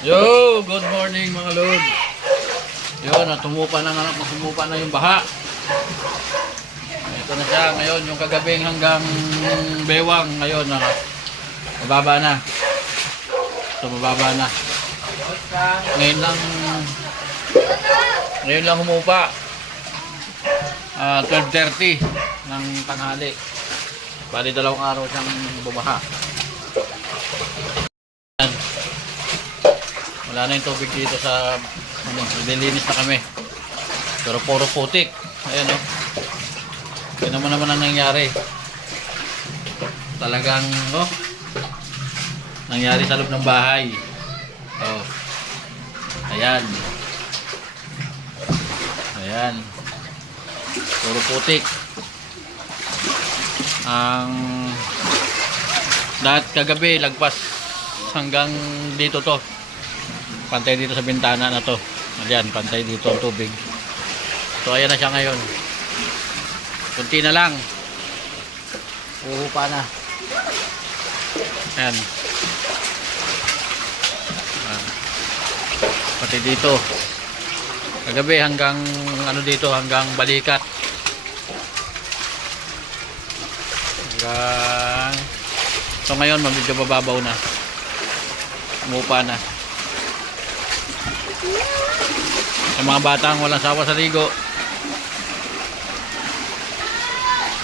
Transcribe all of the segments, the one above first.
Yo, good morning mga lord. Yun, tumupa na nga, tumupa na yung baha. Ito na siya ngayon, yung kagabing hanggang bewang ngayon na mababa na. Ito mababa na. Ngayon lang humupa. 12:30 ng tanghali. Bali 2 araw siyang bumaha. Wala na yung tubig dito sa nililinis na kami. Pero puro putik. Ayan o. Yun naman ang nangyari. Talagang nangyari sa loob ng bahay. Oh. Ayan. Ayan. Puro putik. Ang lahat kagabi lagpas hanggang dito to. Pantay dito sa bintana na to. Ayan, pantay dito ang tubig. So ayan na siya ngayon. Kunti na lang. Uhupa na. Ayan. Pati dito. Kagabi hanggang dito, hanggang balikat. Hanggang so ngayon medyo bababaw na. Umupa na. Sa mga batang walang sawa sa ligo.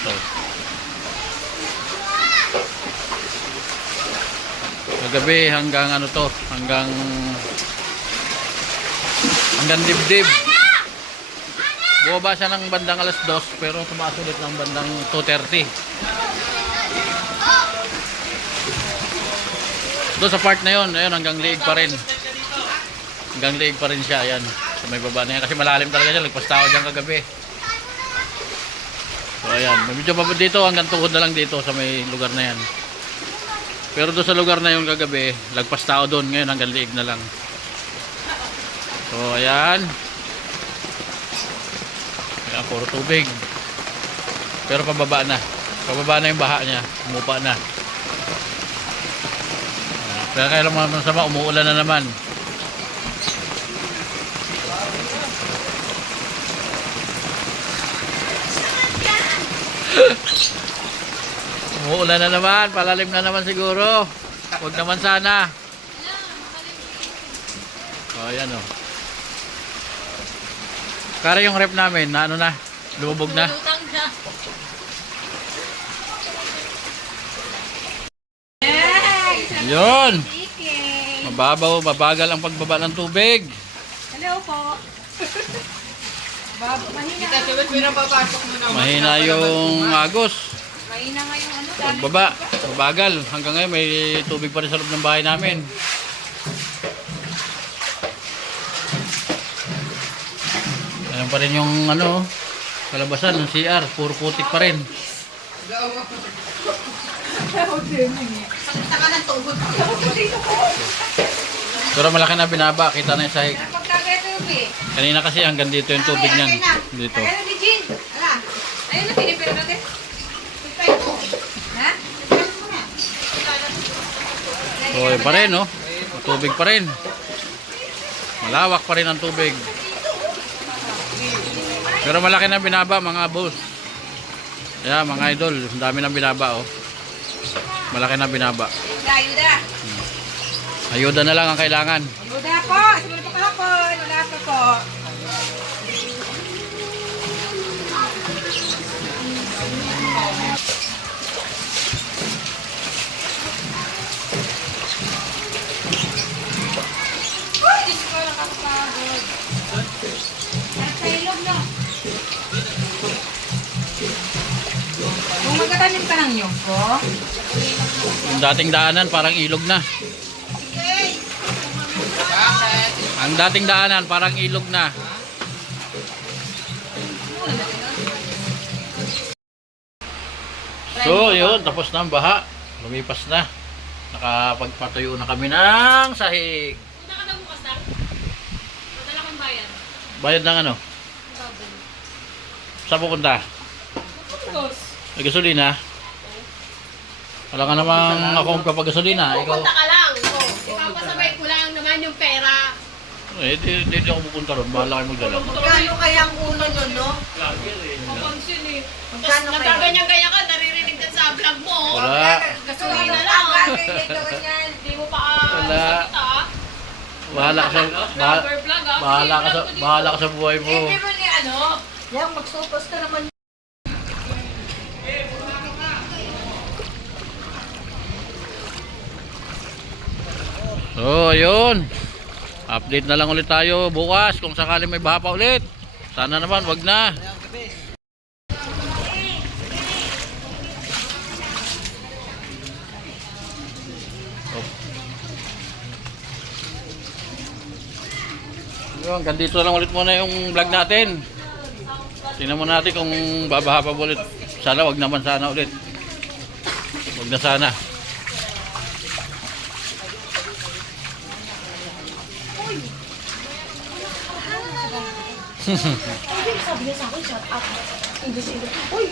So. Kagabi hanggang hanggang dibdib. Bumaba siya ng bandang 2:00 pero tumaas ulit ng bandang 2:30. Doon sa part na yon, ayun hanggang liig pa rin. Hanggang liig pa rin siya, ayan. Sa may baba na yan kasi malalim talaga siya, lagpas tao diyan kagabi. So ayan, medyo dito hanggang tuhod na lang dito sa may lugar na yan. Pero doon sa lugar na yon kagabi, lagpas tao doon, ngayon hanggang liig na lang. So ayan. Ayan, puro tubig. Pero pababa na. Pababa na yung baha niya. Umupa na. Kaya kailan mga masama, umuulan na naman. Umuulan na naman. Palalim na naman siguro. Huwag naman sana. O ayan o. Kara yung rep namin na na, lumubog na. Yun. Mababaw, mabagal ang pagbaba ng tubig. Hello po. Mahina yung agos. Mahina nga yung Pagbaba, mabagal. Hanggang ngayon may tubig pa rin sa loob ng bahay namin. Ayan pa rin yung kalabasan ng CR, puro putik pa rin. Pero malaki na binaba, kita na yung sahig. Kanina kasi hanggang dito yung tubig niyan. Dito. Ayun na, pinipira natin. Ha? So, pa rin, no? Tubig pa rin. Malawak pa rin ang tubig. Pero malaki na binaba, mga boss. Kaya, mga idol, ang dami na binaba, oh. Malaki na binaba. Ayuda. Ayuda na lang ang kailangan. Ayuda po. Siguro po kahapon. Wala pa po. Diyos ko, nakakapagod. At sa ilog, no? Kung magkatanim ka ng nyog ko, Yung dating daanan, parang ilog na. Ang dating daanan, parang ilog na. So, yun, tapos na ang baha. Lumipas na. Nakapagpatuyo na kami ng sahig. punta ka daw bukas na. Madala kang bayan. Bayad ng ano? Saan pupunta? Bukas. May gasolina? Wala ka namang akong kapag gasolina. Ikaw, Pupunta ka lang. Oh, ipapasabay ko lang naman kailangan yung pera. Eh, di ako pupunta ron. Bahala kayo magdala. Magkano kaya ang ulo nun, no? Papansin eh. Tapos Magkano kaya? nagkaganyan-ganyan ka, naririnig ka sa vlog mo. Wala. Gasolina lang. Hindi mo pa Wala. sakit ah. Bahala ka sa... Vlogger vlog ah. Bahala ka sa buhay mo. Hindi mo ni ano? Yan, magsupas ka naman. So, ayun. Update na lang ulit tayo bukas kung sakali may baha pa ulit. Sana naman, wag na. Yun, hanggang dito lang ulit muna yung vlog natin. Tingnan mo natin kung babaha pa ulit. Sana wag naman sana ulit. Wag na sana. Sabi niya sa akin, shut up. English. Uy,